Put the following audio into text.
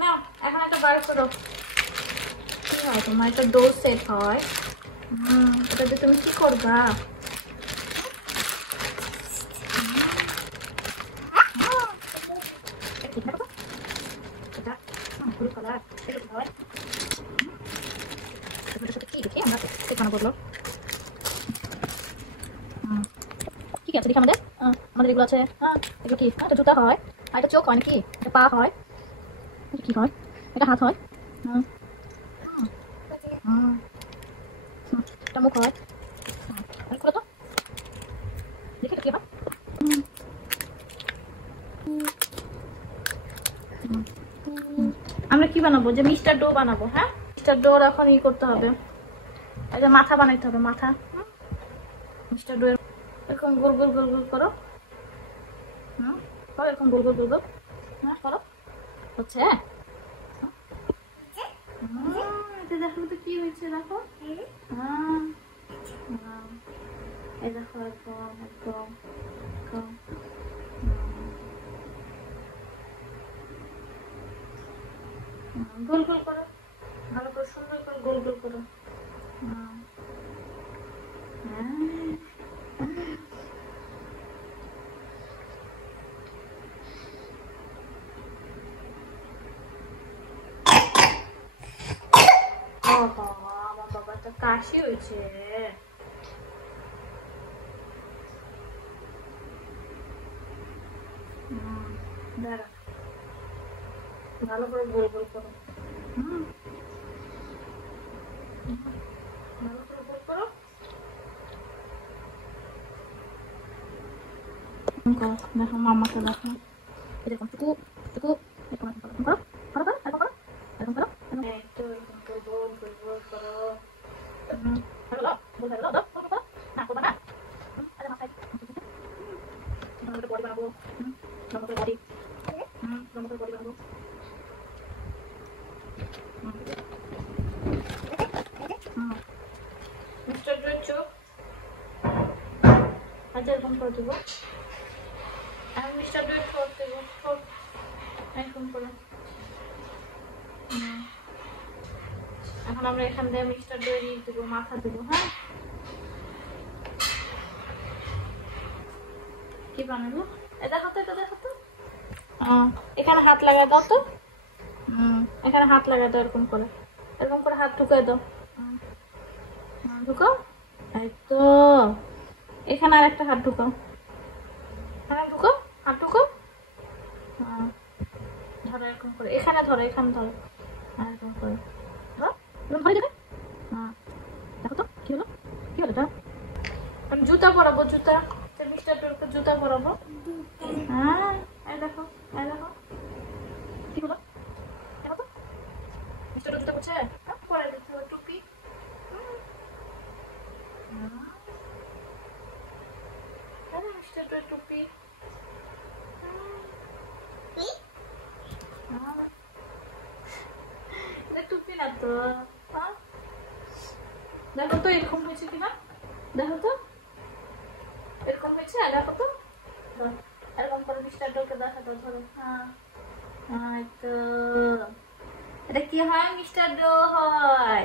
নাও এখন একটা বার করো। কি হয় তোমার একটা ডো সেট হয়। এটা দিয়ে তুমি কি করবা? কি আছে দেখি আমাদের এগুলো আছে। হ্যাঁ এগুলো কি? এটা জুতা হয়, আর এটা চোখ হয় নাকি? এটা পা হয়, এটা কি হয়? এটা হাত হয়, এটা মুখ হয়। খুলো তো দেখি এটা কি হয়। আমরা কি বানাবো? যে মিস্টার ডো বানাবো। হ্যাঁ মিস্টার ডো এখন ই করতে হবে, এই যে মাথা বানাইতে হবে। মাথা মিস্টার ডো এরকম গোল গোল গোল গোল করো। করো এরকম গোল গোল গোল গোল। হ্যাঁ করো, হচ্ছে। দেখো তো কি হয়েছে, দেখো। এই দেখো একদম একদম গোল গোল করো, ভালো করে সুন্দর করে গোল গোল করো। আমার বাবা তো কাশি হয়েছে। দাঁড়া, ভালো করে গোল গোল করো। ভালো করে গোল করো। দেখো মামাকে দেখো, এরকম টুকু টুকু এরকম করো করো করো এরকম করো এরকম করো। এই তো এরকম গোল গোল গোল গোল করো। ভালো দাও গোল দাও দাও করো করো। না করবা না। আরে মাথায় আমরা বডি বানাবো। আমরা বডি আমরা বডি বানাবো। মিস্টার ডো চোখ আজ এরকম করে দেবো। আমি মিস্টার ডো ঠোঁট দেবো, ঠোঁট এরকম করে। এখন আমরা এখান দিয়ে মিক্সচার দই দেবো, মাথা দেবো। হ্যাঁ কি বানাবো? দেখো তো, এটা দেখো তো। এখানে হাত লাগাই দাও তো। এখানে হাত লাগাই দাও এরকম করে, এরকম করে হাত ঢুকাই দাও। ঢুকাও, এই তো। এখানে আর একটা হাত ঢুকাও, এখানে ঢুকাও, হাত ঢুকাও। ধরো এরকম করে, এখানে ধরো, এখানে ধরো, এরকম করে ধরো, এরকম ধরে দেবে। দেখো তো কি হলো, কি হলো এটা? আমি জুতা পরাবো, জুতা মিস্টার ডোর জুতা পরাবো। হ্যাঁ এই দেখো, এই দেখো কি হলো, দেখো তো মিস্টার ডোর জুতা করছে। পরাই দিতে হবে টুপি। মিস্টার ডোর টুপি। টুপি না তো। দেখো তো এরকম হয়েছে কিনা, দেখো তো এরকম হয়েছে, দেখো তো। এরকম করে মিস্টার ডোকে দেখা দাও, ধরো। হ্যাঁ তো এটা কি হয়? মিস্টার ডো হয়।